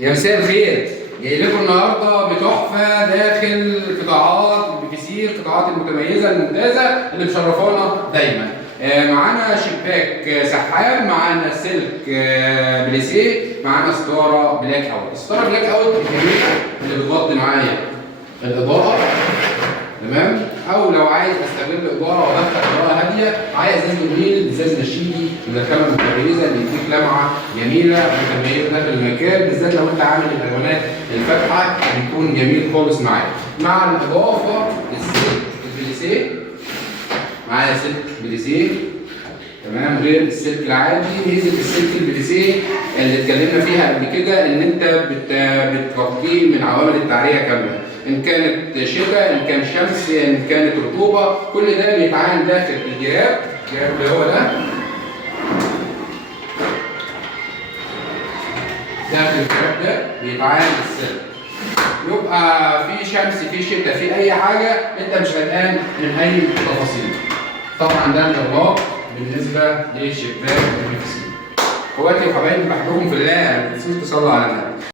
يا مساء الخير، جاي لكم النهارده بتحفه داخل قطاعات البيفيسي، القطاعات المتميزه الممتازه اللي مشرفانا دايما. معانا شباك سحاب، معانا سلك بليسيه، معانا ستاره بلاك اوت. الستاره بلاك اوت الجميله اللي بتغطي معايا الاضاءه، تمام؟ او لو عايز استغل اضاءه وادخل اضاءه هاديه، معايا ازاز جميل، ازاز نشيدي من الخامه المتميزه اللي يديك لمعه جميله متميزه داخل المكان، بالذات لو انت عامل الالوانات الفاتحه بيكون جميل خالص معايا. مع الاضافه للسلك البليسيه، معايا سلك بليسيه تمام غير السلك العادي. ميزه السلك البليسيه اللي اتكلمنا فيها قبل كده ان انت بتغطيه من عوامل التعريه كامله، ان كانت شتاء، ان كان شمس، ان كانت رطوبه، كل ده بيتعامل داخل الجراب اللي هو ده. داخل الجراب ده بيتعامل السلك، يبقى في شمس، في شتاء، في اي حاجه انت مش قلقان من اي تفاصيل. طبعا ده الاغلاق بالنسبه للشباك البيفيسي. اخواتي وحبايبي بحبكم في الله، ما تنسوش تصلوا على النبي.